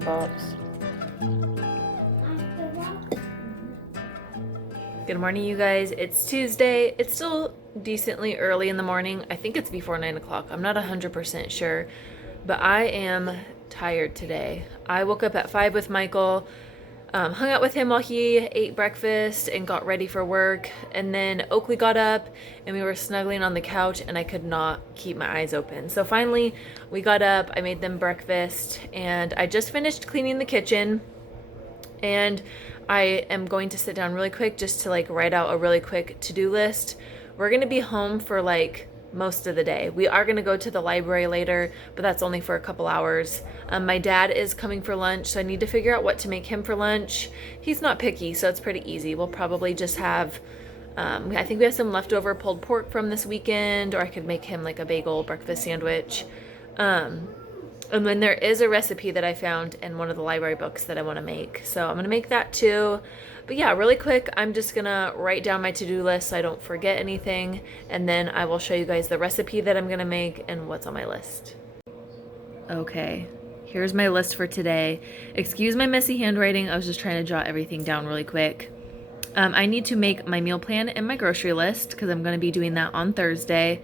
box. Good morning, you guys. It's Tuesday. It's still decently early in the morning. I think it's before 9 o'clock. I'm not 100% sure, but I am tired today. I woke up at 5 with Michael, hung out with him while he ate breakfast and got ready for work. And then Oakley got up and we were snuggling on the couch and I could not keep my eyes open. So finally we got up, I made them breakfast, and I just finished cleaning the kitchen. And I am going to sit down really quick just to write out a really quick to-do list. We're going to be home for most of the day. We are going to go to the library later, but that's only for a couple hours. My dad is coming for lunch, so I need to figure out what to make him for lunch. He's not picky, so it's pretty easy. We'll probably just have, I think we have some leftover pulled pork from this weekend, or I could make him a bagel breakfast sandwich. And then there is a recipe that I found in one of the library books that I want to make. So I'm going to make that too. But yeah, really quick, I'm just going to write down my to-do list so I don't forget anything. And then I will show you guys the recipe that I'm going to make and what's on my list. Okay, here's my list for today. Excuse my messy handwriting. I was just trying to jot everything down really quick. I need to make my meal plan and my grocery list because I'm going to be doing that on Thursday.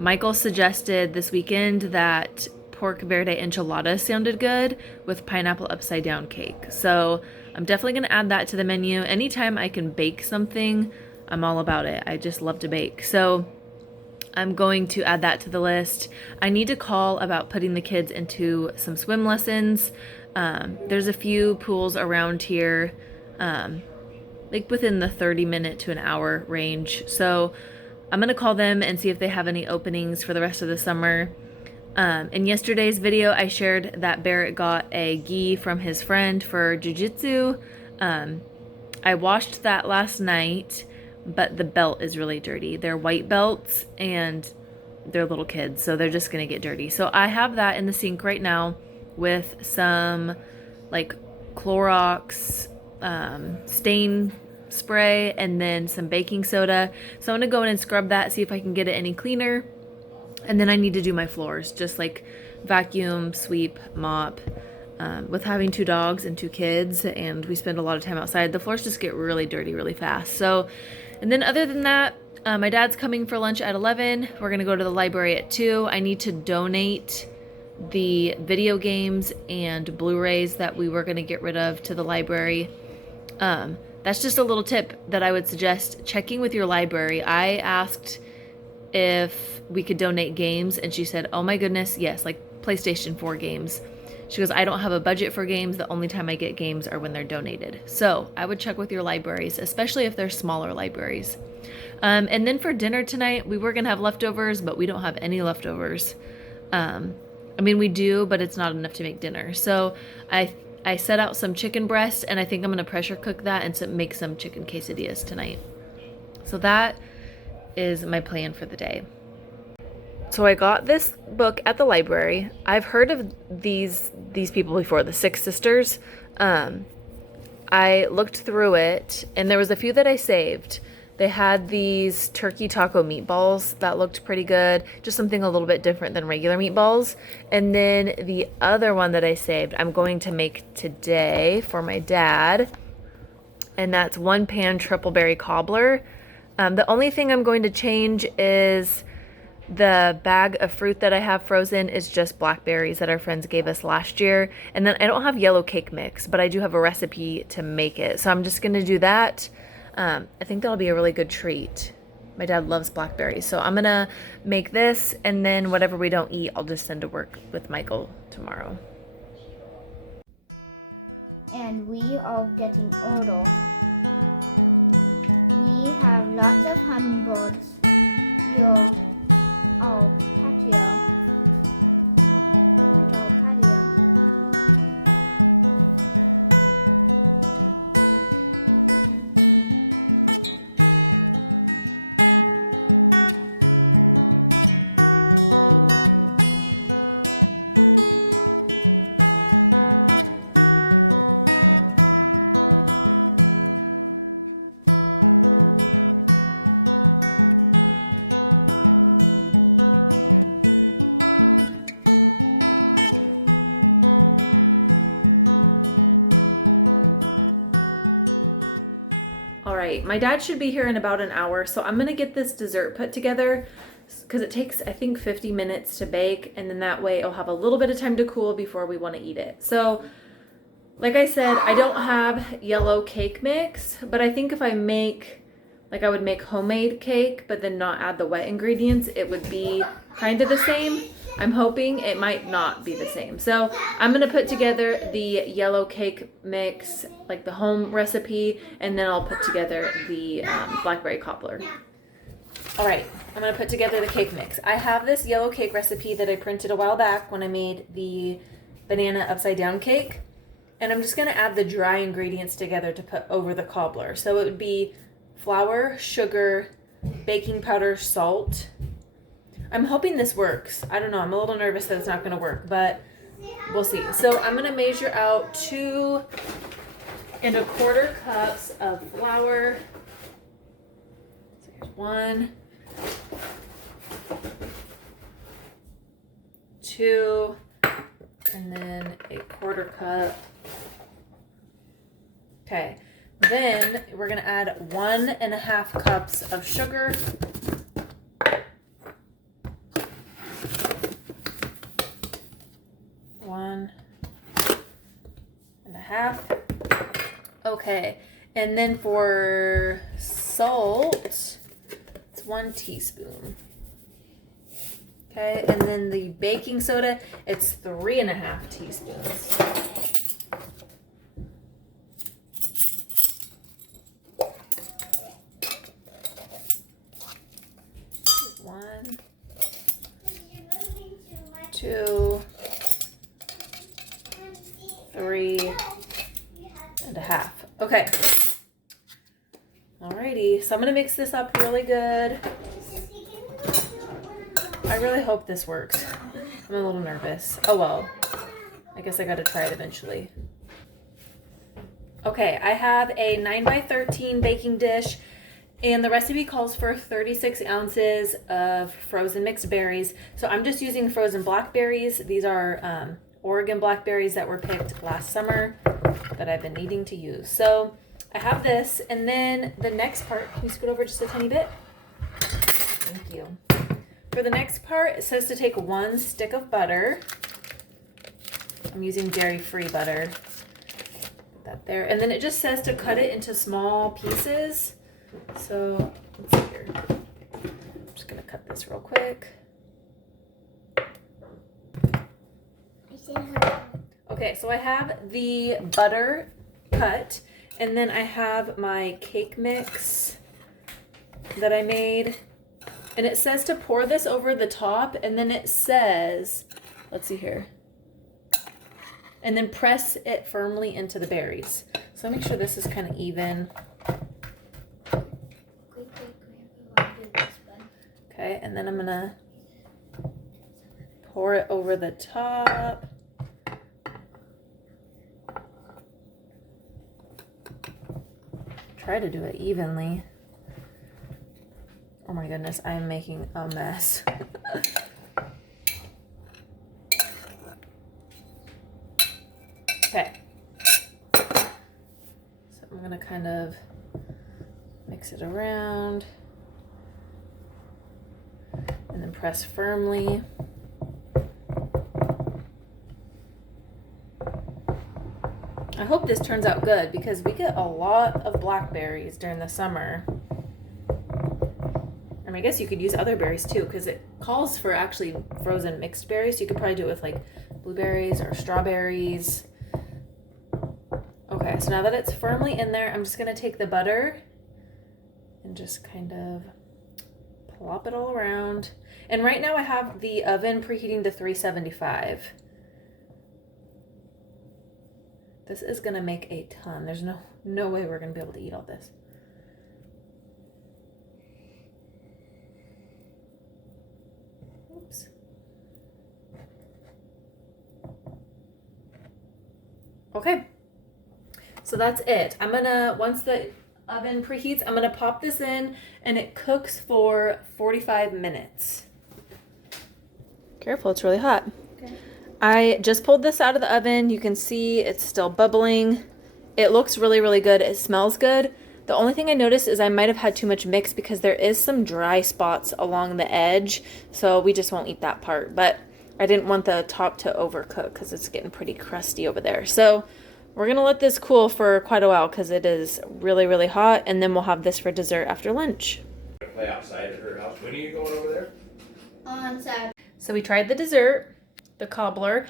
Michael suggested this weekend that pork verde enchiladas sounded good with pineapple upside down cake. So I'm definitely going to add that to the menu. Anytime I can bake something, I'm all about it. I just love to bake. So I'm going to add that to the list. I need to call about putting the kids into some swim lessons. There's a few pools around here, within the 30-minute to an hour range. So I'm going to call them and see if they have any openings for the rest of the summer. In yesterday's video, I shared that Barrett got a gi from his friend for jiu-jitsu. I washed that last night, but the belt is really dirty. They're white belts and they're little kids, so they're just going to get dirty. So I have that in the sink right now with some Clorox stain spray and then some baking soda. So I'm gonna go in and scrub that, see if I can get it any cleaner. And then I need to do my floors, just vacuum, sweep, mop. With having 2 dogs and 2 kids and we spend a lot of time outside, the floors just get really dirty really fast. So, and then other than that, my dad's coming for lunch at 11. We're gonna go to the library at 2. I need to donate the video games and Blu-rays that we were gonna get rid of to the library. That's just a little tip that I would suggest checking with your library. I asked if we could donate games and she said, oh my goodness, yes, PlayStation 4 games. She goes, I don't have a budget for games. The only time I get games are when they're donated. So I would check with your libraries, especially if they're smaller libraries. And then for dinner tonight, we were going to have leftovers, but we don't have any leftovers. We do, but it's not enough to make dinner. So I set out some chicken breast and I think I'm going to pressure cook that and make some chicken quesadillas tonight. So that is my plan for the day. So I got this book at the library. I've heard of these people before, the Six Sisters. I looked through it and there was a few that I saved. They had these turkey taco meatballs that looked pretty good, just something a little bit different than regular meatballs. And then the other one that I saved, I'm going to make today for my dad, and that's 1-pan triple berry cobbler. The only thing I'm going to change is the bag of fruit that I have frozen is just blackberries that our friends gave us last year. And then I don't have yellow cake mix, but I do have a recipe to make it. So I'm just going to do that. I think that'll be a really good treat. My dad loves blackberries. So I'm going to make this, and then whatever we don't eat, I'll just send to work with Michael tomorrow. And we are getting older. We have lots of hummingbirds here. My dad should be here in about an hour, so I'm gonna get this dessert put together because it takes, I think, 50 minutes to bake, and then that way it'll have a little bit of time to cool before we want to eat it. So, like I said, I don't have yellow cake mix, but I think if I make, like I would make homemade cake, but then not add the wet ingredients, it would be kind of the same. I'm hoping it might not be the same. So I'm gonna put together the yellow cake mix, like the home recipe, and then I'll put together the blackberry cobbler. All right, I'm gonna put together the cake mix. I have this yellow cake recipe that I printed a while back when I made the banana upside down cake. And I'm just gonna add the dry ingredients together to put over the cobbler. So it would be flour, sugar, baking powder, salt. I'm hoping this works. I don't know, I'm a little nervous that it's not gonna work, but we'll see. So I'm gonna measure out 2 1/4 cups of flour. So here's 1, 2, and then 1/4 cup. Okay, then we're gonna add 1.5 cups of sugar. One and a half. Okay, and then for salt, it's 1 teaspoon. Okay, and then the baking soda, it's 3.5 teaspoons. One, 2, 3.5. Okay. Alrighty, so I'm gonna mix this up really good. I really hope this works. I'm a little nervous. Oh well. I guess I gotta try it eventually. Okay, I have a 9x13 baking dish, and the recipe calls for 36 ounces of frozen mixed berries. So I'm just using frozen blackberries. These are Oregon blackberries that were picked last summer that I've been needing to use. So I have this, and then the next part, can you scoot over just a tiny bit? Thank you. For the next part, it says to take 1 stick of butter. I'm using dairy-free butter. Put that there. And then it just says to cut it into small pieces. So let's see here. I'm just gonna cut this real quick. Okay, so I have the butter cut, and then I have my cake mix that I made, and it says to pour this over the top, and then it says, let's see here, and then press it firmly into the berries. So make sure this is kind of even. Okay, and then I'm gonna pour it over the top. Try to do it evenly. Oh my goodness, I'm making a mess. Okay. So I'm gonna kind of mix it around and then press firmly. I hope this turns out good because we get a lot of blackberries during the summer. I mean, I guess you could use other berries too because it calls for actually frozen mixed berries. So you could probably do it with like blueberries or strawberries. Okay, so now that it's firmly in there, I'm just gonna take the butter and just kind of plop it all around. And right now I have the oven preheating to 375. This is gonna make a ton. There's no way we're gonna be able to eat all this. Oops. Okay, so that's it. I'm gonna, once the oven preheats, I'm gonna pop this in and it cooks for 45 minutes. Careful, it's really hot. Okay. I just pulled this out of the oven. You can see it's still bubbling. It looks really, really good. It smells good, The only thing I noticed is I might have had too much mix because there is some dry spots along the edge, so we just won't eat that part. But I didn't want the top to overcook because it's getting pretty crusty over there. So we're gonna let this cool for quite a while because it is really, really hot, and then we'll have this for dessert after lunch. Play outside at her house. When are you going over there? On Saturday. So we tried the dessert, the cobbler.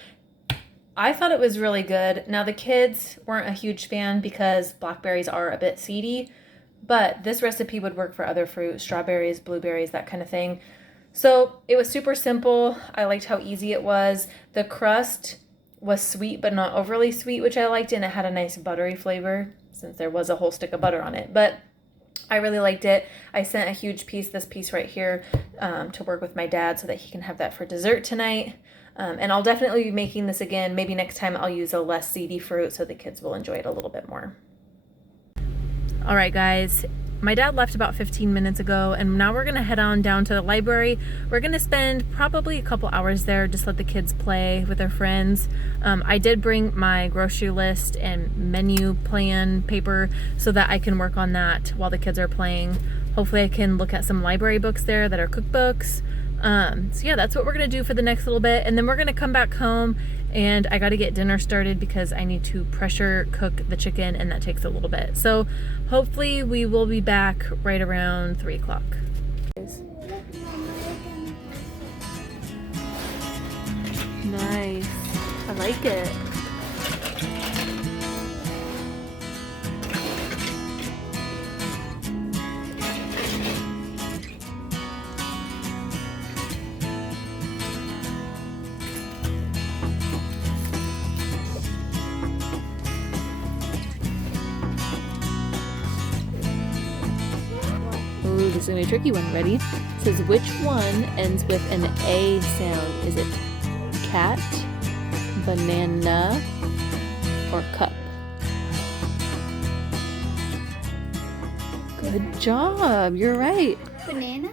I thought it was really good. Now the kids weren't a huge fan because blackberries are a bit seedy, but this recipe would work for other fruit, strawberries, blueberries, that kind of thing. So it was super simple. I liked how easy it was. The crust was sweet, but not overly sweet, which I liked, and it had a nice buttery flavor since there was a whole stick of butter on it. But I really liked it. I sent a huge piece, this piece right here, to work with my dad so that he can have that for dessert tonight. And I'll definitely be making this again. Maybe next time I'll use a less seedy fruit so the kids will enjoy it a little bit more. All right, guys. My dad left about 15 minutes ago, and now we're gonna head on down to the library. We're gonna spend probably a couple hours there, just let the kids play with their friends. I did bring my grocery list and menu plan paper so that I can work on that while the kids are playing. Hopefully I can look at some library books there that are cookbooks. So yeah, that's what we're gonna do for the next little bit, and then we're gonna come back home, and I got to get dinner started because I need to pressure cook the chicken, and that takes a little bit. So hopefully we will be back right around 3 o'clock. Nice, I like it. This is gonna be a tricky one. Ready? It says, which one ends with an A sound? Is it cat, banana, or cup? Good job. You're right. Banana?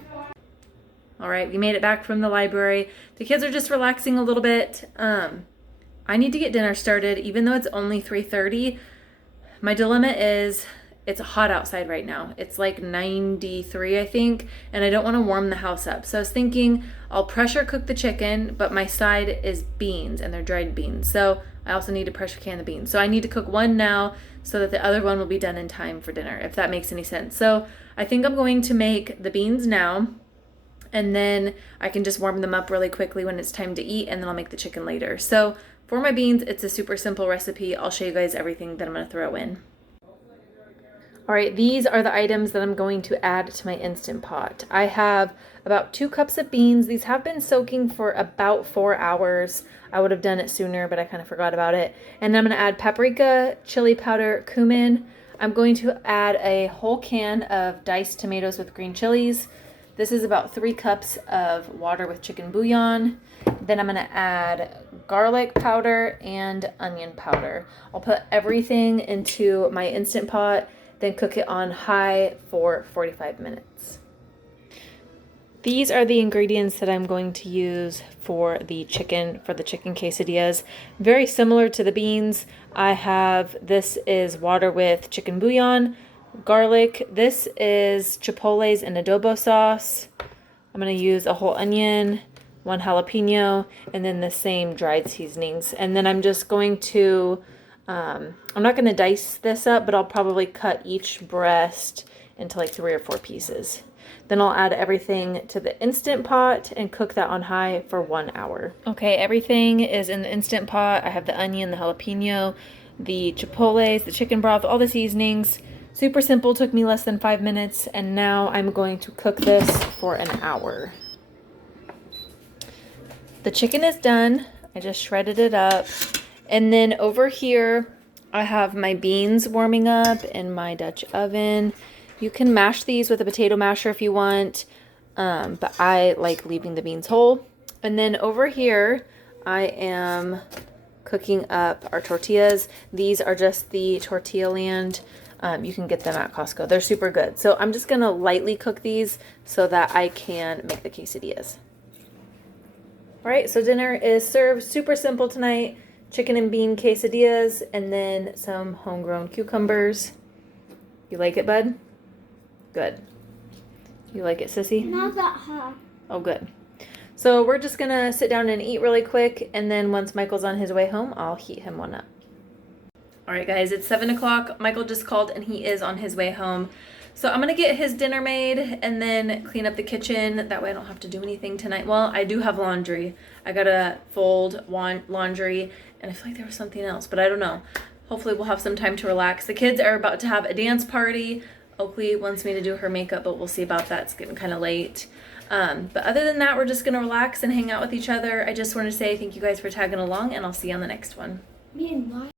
All right, we made it back from the library. The kids are just relaxing a little bit. I need to get dinner started, even though it's only 3:30. My dilemma is it's hot outside right now. It's like 93, I think, and I don't want to warm the house up. So I was thinking I'll pressure cook the chicken, but my side is beans, and they're dried beans. So I also need to pressure can the beans. So I need to cook one now so that the other one will be done in time for dinner, if that makes any sense. So I think I'm going to make the beans now, and then I can just warm them up really quickly when it's time to eat, and then I'll make the chicken later. So for my beans, it's a super simple recipe. I'll show you guys everything that I'm gonna throw in. All right, these are the items that I'm going to add to my Instant Pot. I have about 2 cups of beans. These have been soaking for about 4 hours. I would have done it sooner, but I kind of forgot about it. And then I'm gonna add paprika, chili powder, cumin. I'm going to add a whole can of diced tomatoes with green chilies. This is about 3 cups of water with chicken bouillon. Then I'm gonna add garlic powder and onion powder. I'll put everything into my Instant Pot, then cook it on high for 45 minutes. These are the ingredients that I'm going to use for the chicken quesadillas. Very similar to the beans. This is water with chicken bouillon, garlic. This is chipotles and adobo sauce. I'm gonna use a whole onion, 1 jalapeno, and then the same dried seasonings. And then I'm just going to I'm not going to dice this up, but I'll probably cut each breast into like 3 or 4 pieces. Then I'll add everything to the Instant Pot and cook that on high for 1 hour. Okay, everything is in the Instant Pot. I have the onion, the jalapeno, the chipotles, the chicken broth, all the seasonings. Super simple, took me less than 5 minutes, and now I'm going to cook this for an hour. The chicken is done. I just shredded it up. And then over here, I have my beans warming up in my Dutch oven. You can mash these with a potato masher if you want, but I like leaving the beans whole. And then over here, I am cooking up our tortillas. These are just the Tortilla Land. You can get them at Costco. They're super good. So I'm just gonna lightly cook these so that I can make the quesadillas. All right, so dinner is served. Super simple tonight. Chicken and bean quesadillas, and then some homegrown cucumbers. You like it, bud? Good. You like it, sissy? Not that hot. Oh, good. So we're just gonna sit down and eat really quick, and then once Michael's on his way home, I'll heat him one up. All right, guys, it's 7 o'clock. Michael just called and he is on his way home. So I'm gonna get his dinner made and then clean up the kitchen. That way I don't have to do anything tonight. Well, I do have laundry. I gotta fold laundry, and I feel like there was something else, but I don't know. Hopefully we'll have some time to relax. The kids are about to have a dance party. Oakley wants me to do her makeup, but we'll see about that. It's getting kind of late. But other than that, we're just gonna relax and hang out with each other. I just want to say thank you guys for tagging along, and I'll see you on the next one. Man, why?